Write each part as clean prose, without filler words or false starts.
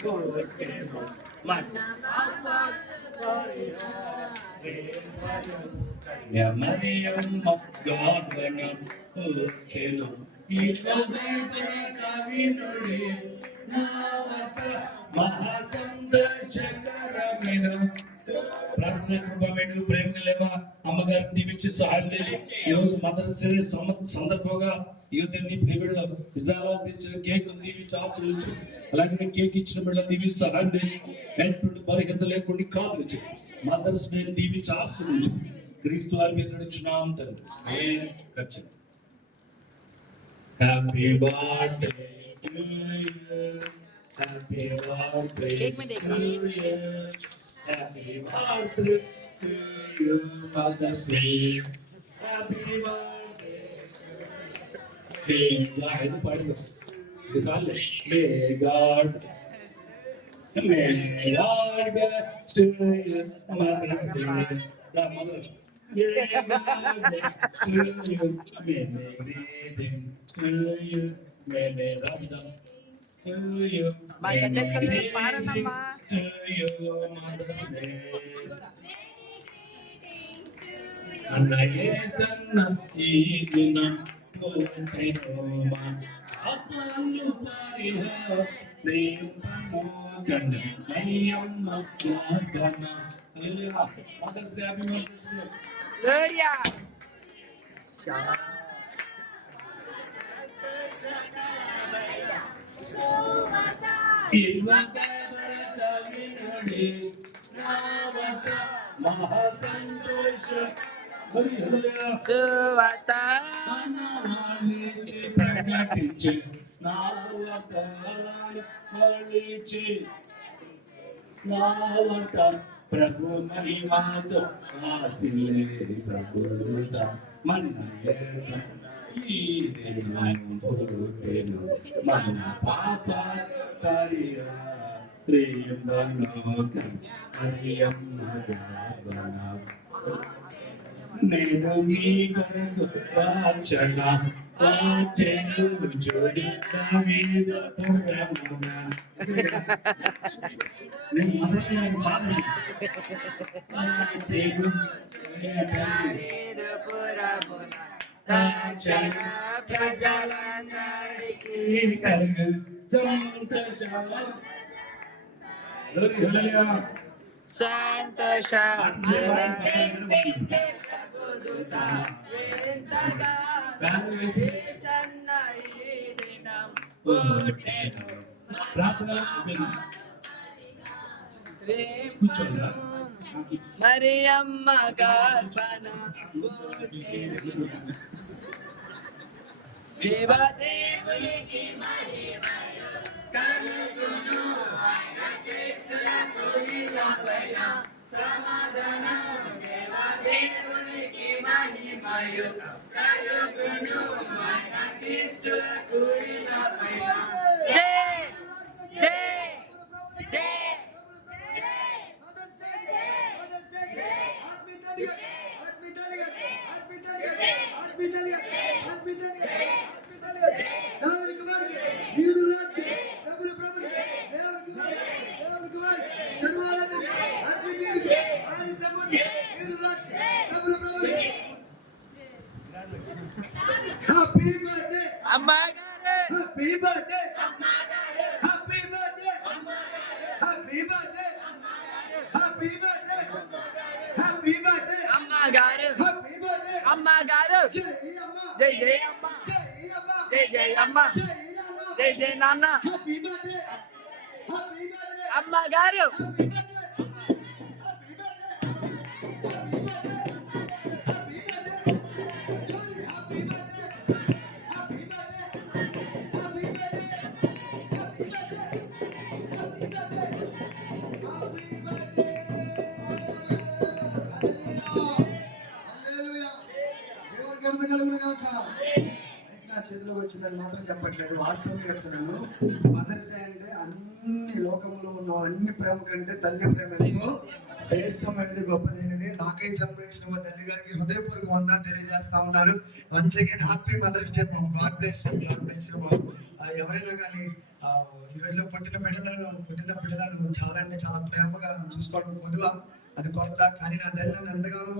పుట్టెను మన మరియమ్మ గార్వనం పుట్టెను కవినుడి నావత మహాసంతోషకరమైన ప్రార్థన కృపమేడు ప్రేమ లేవా అమ్మగారిని దీవించి సహాయం చేసి ఈ రోజు మదర్స్ డే సందర్భంగా యువతని ప్రేమిళ్ళ విజాలా తెచ్చిన కేక్ దీవించి ఆశీర్వదించు. అలాగే కేక్ ఇచ్చిన బిడ్డ దీవించి సహాయం చేసి ఎటువంటి పరిగెత్త లేకుండా కాదు మదర్స్ డే దీవించి ఆశీర్వదించు. క్రీస్తు వారి మీద నడుచున్నాం తండ్రి. Happy birthday to you, happy birthday to you, happy birthday to you mother's day, happy birthday. ఇది పాడుకో ఇది సార్లే. May god bless to you mother's day, the mother. Many greetings to you, many Ramadan to you, many greetings to you, Mother's Day. Annaye channa idina putroma apanu pariha prema kana Mariamma Gana. Hallelujah. Mother's Day, happy Mother's Day. Gloria. प्रभु महिमा तो आसिले प्रभु मन मन पापा परिया प्रेम बनोकन हरियम बना నేను మీ కొరకు ప్రార్థన చేను జోడి మీద పురమున నేను మొదటి ఫాదర్ చేను పురమున ప్రజలందరికీ కలుగు సంతోషం. సంతోష మరియమ్మ గర్భన దేవదేవునికి మహిమయు కలుగును సమాధానం దేవదేవునికి మహిమయు కలుగును మన క్రీస్తులకు ఇలాపైన. Happy birthday, అమ్మగారు. happy birthday, happy birthday, happy birthday, happy birthday, happy birthday, అమ్మగారు. happy birthday, అమ్మగారు. జై జై అమ్మ, జై అమ్మ. జై జై జై అమ్మ. జై అమ్మ, జై జై నాన్న. happy birthday, happy birthday, అమ్మగారు. happy birthday, happy birthday, happy birthday, happy birthday, sorry, happy birthday, happy birthday, happy birthday, happy birthday, happy birthday, హల్లెలూయా. దేవుడికి ఘనత కలుగును గాక. నా చేతిలోకి వచ్చిందని మాత్రం చెప్పట్లేదు, వాస్తవం చెప్తున్నాను. మదర్స్ డే అంటే అన్ని లోకంలో ఉన్న అన్ని ప్రేమ కంటే తల్లి ప్రేమ ఎంతో శ్రేష్టమైనది, గొప్పదైనది. నాకై జన్మనిచ్చిన మా తల్లి గారికి హృదయపూర్వక వందనాలు తెలియజేస్తా ఉన్నారు. Once again happy mother's day mom. God bless you, god bless you mom. ఎవరైనా కానీ ఈ రోజులో పుట్టిన బిడ్డలను చాలా అంటే చాలా ప్రేమగా చూసుకోవడం కొదువ, అది కొరత. కానీ నా తల్లి నన్ను ఎంతగానో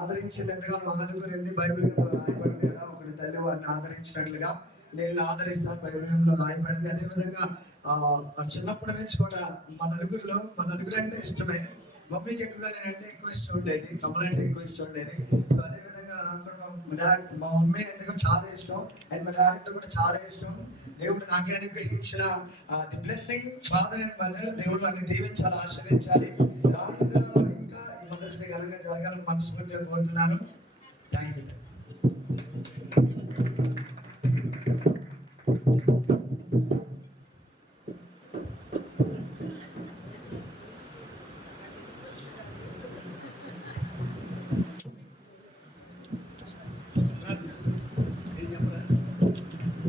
ఆదరించింది, ఎంతగానో ఆదుకునింది. బైబిల్ గ్రంథంలో రాయబడింది కదా, ఒకటి తల్లి వారిని ఆదరించినట్లుగా నేను ఆదరిస్తాను, బైబిల్ గ్రంథంలో రాయబడింది. అదేవిధంగా చిన్నప్పటి నుంచి కూడా మా నలుగురు అంటే ఇష్టమే. మమ్మీకి ఎక్కువగా నేనంటే ఎక్కువ ఇష్టం ఉండేది, కమల అంటే ఎక్కువ ఇష్టం ఉండేది. సో అదేవిధంగా నాకు కూడా మా మమ్మీ అంటే కూడా చాలా ఇష్టం, అండ్ మా డాడీ అంటే కూడా చాలా ఇష్టం. దేవుడు నాకే అనుగ్రహించిన the blessing father and mother, దేవుడు వారిని దీవించాలి, ఆశీర్వదించాలి. రానున్న దినాల్లో ఇంకా ఈ మదర్స్ డే ఘనంగా జరగాలని మనస్ఫూర్తిగా కోరుతున్నాను. Thank you.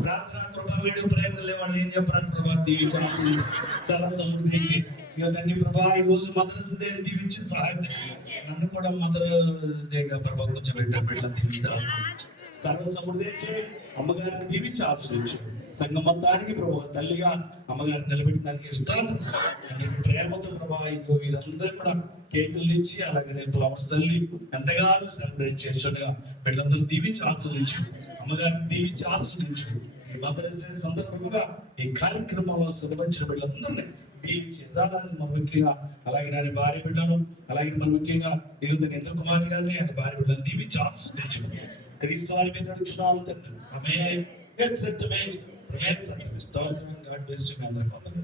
ప్రార్థన కృప వీడు ప్రేమ లేవాళ్ళు ఏం చెప్పారు ప్రభా, దీవించాల్సి చాలా సమృద్ధించి ఇవన్నీ ప్రభా ఈ రోజు మదర్స్ డే దీవించి సహాయం నన్ను కూడా మదర్ డేగా ప్రభా కొంచెం బిడ్డలను దీవించాలి. సర్వ సమృద్ధి అమ్మగారిని దీవించి ఆశ్రయించు. సంఘం మొత్తానికి ప్రభా తల్లిగా అమ్మగారిని నిలబెట్టినందుకు ఇస్తాను. ప్రేమతో ప్రభా ఇదిగో వీరందరూ కూడా కేకులు ఇచ్చి అలాగే ఫ్లవర్స్ తల్లి ఎంతగానో సెలబ్రేట్ చేస్తుండగా వీళ్ళందరూ దీవించి ఆశ్రయించు. అమ్మగారిని దీవించి ఆశ్రయించు. ఈ మదర్స్ డే సందర్భంగా ఈ కార్యక్రమంలో శ్రమించిన వీళ్ళందరినీ దీవించి మన ముఖ్యంగా అలాగే నేను భార్య బిడ్డను అలాగే మన ముఖ్యంగా యువతని ఇంద్ర కుమార్ గారిని ఆయన భార్య బిడ్డను దీవించి ఆశ్రయించు. క్రీస్తు వారి మీద నడుచున్నాం తండ్రి. ఆమేన్. స్తోత్రం. గాడ్ బ్లెస్ యు అందరికీ.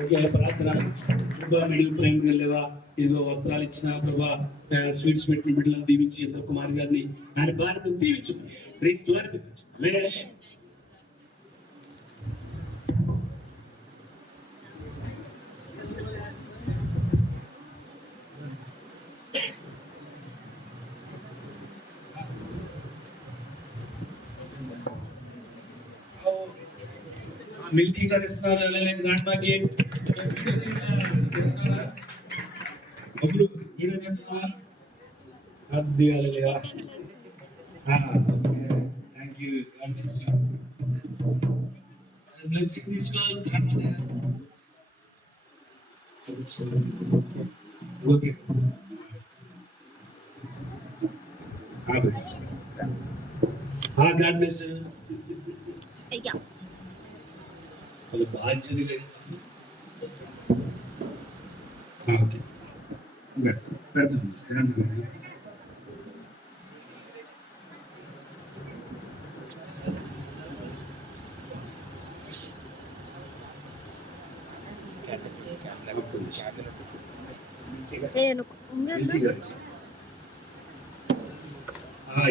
ఓకే, ప్రార్థన. ప్రభా మిడిల్ ప్రేమ వెళ్ళేవా ఇదిగో వస్త్రాలు ఇచ్చిన ప్రభా స్వీట్స్ పెట్టిన బిడ్డలను దీవించి ఇంద్ర కుమార్ గారిని ఆయన భార్యను దీవించు. క్రీస్తు వారి మిల్కీ గారు ఇస్తున్నారు. అలాగే గ్రాండ్ మాకి అప్పుడు వీడియో చెప్తున్నా అది అలా థ్యాంక్ యూ. బ్లెస్సింగ్ తీసుకో grand mother. Okay God bless. అసలు బాధ్యతగా ఇస్తాను. ఓకే పెడతాను.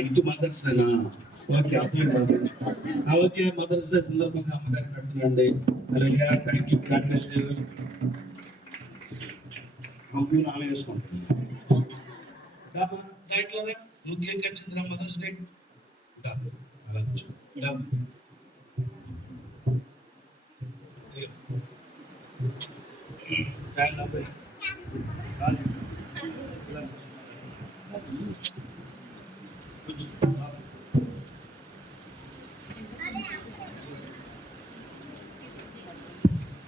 ఇటు మదర్స్ ఓకే అర్థమైంది. ఓకే మదర్స్ డే సందర్భంగా అమ్మగారికి పెడుతున్నాండి. అలాగే థ్యాంక్ యూ. కంపెనీ ఆమె వేసుకుంటాం దాంట్లో ముఖ్యం కట్టించిన మదర్స్ డే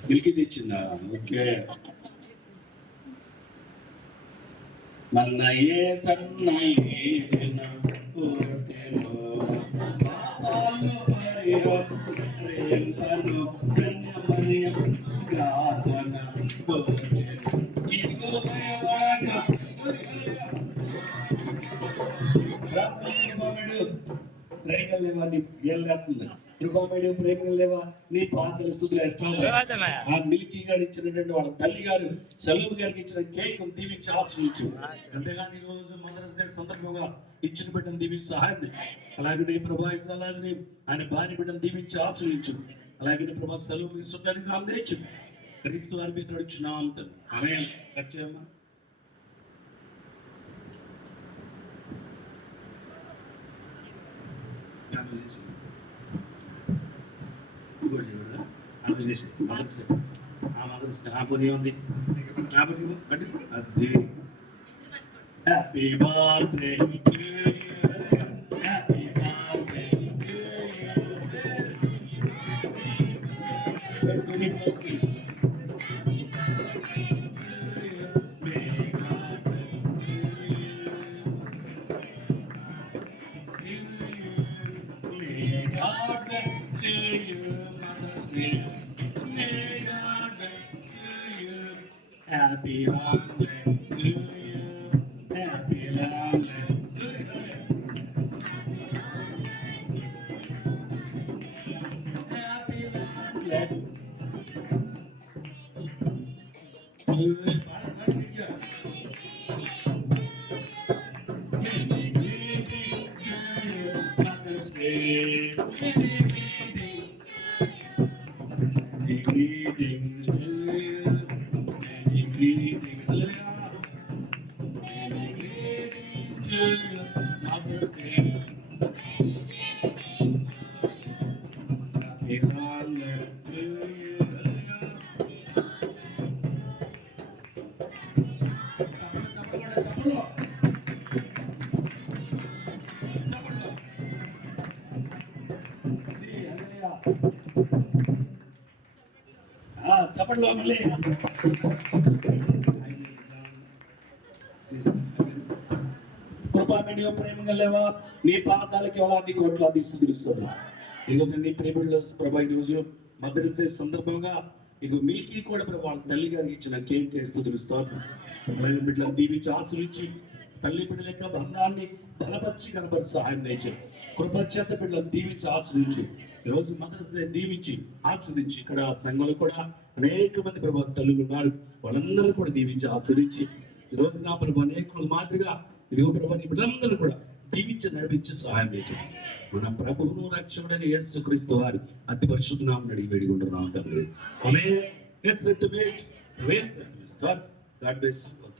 మిల్కి తెచ్చిందా? ఓకే. మన్న ఏ సన్నయ్యే దిన ఓటెలో పాపాలు పరిరో రేంతను కన్యమయ గాతన ఓటె ఇదిగో దేవరక రామేమడు రేగల్ దేవాని ఎల్లెత్తుంది. కృపమేడు ప్రేమలు లేవా నీ పాత్రలు స్తుతులు ఆ మిల్కీ గారు ఇచ్చినటువంటి వాళ్ళ తల్లి గారు సలీం గారికి ఇచ్చిన కేక్ దీవించి ఆశ్రయించు. అంతేగాని ఈ రోజు మదర్స్ డే సందర్భంగా ఇచ్చిన బిడ్డను దీవించి సహాయం. అలాగే నీ ప్రభా ఇసాలాజ్ని ఆయన భార్య బిడ్డను దీవించి ఆశ్రయించు. అలాగే నీ ప్రభా సలీం సుఖానికి ఆమె క్రీస్తు వారి మీద నడుచున్నాం. ఆమేన్. అను చేసి ఇంకోటి చేయకూడదా అను చేసి మదర్స్ ఆ మదర్స్ ఆ పోనీ ఉంది కాబట్టి అంటే అది happy birthday happy birthday Happy long life to you. Happy long life to you. Happy long life. Many greetings to you, Mother's Day. Many greetings to you. Many greetings to you. Many greetings to you, Mother's Day. Happy long life to you. చప్పట్లో మళ్ళీ కృపా మీడియో ప్రేమగా లేవా నీ పాదాలకి ఎవలాది కోట్లాది స్తుతిస్తున్నా ఇదిగో నీ ప్రేమలో ప్రభా ఈ రోజు మదర్స్ డే సందర్భంగా ఇదిగో మిల్కీ కూడా ప్రభా వాళ్ళ తల్లి గారికి ఇచ్చిన కేక్ స్తుతిస్తాను బిడ్డలను దీవించి ఆశ్రయించి తల్లి బిడ్డల యొక్క బంధాన్ని బలపరిచి కనబడి సహాయం దయచేది కృపచేత బిడ్డలను దీవించి ఆశ్రయించి ఈ రోజు మదర్స్ డే దీవించి ఆస్వాదించి ఇక్కడ సంఘంలో కూడా అనేక మంది ప్రభా తల్లులు ఉన్నారు వాళ్ళందరూ కూడా దీవించి ఆస్వాదించి ఈ రోజు నా ప్రభు అనేకులు మాదిరిగా ఇదిగో ప్రభు నీ బిడ్డలందరూ కూడా దీవించి నడిపించి సహాయం చేయండి మన ప్రభువును రక్షకుడైన యేసుక్రీస్తు వారి అతి పరిశుద్ధ నామమున అడిగి వేడుకుంటున్నాం తండ్రి ఆమేన్. Let's lift the weight. Raise the God bless you.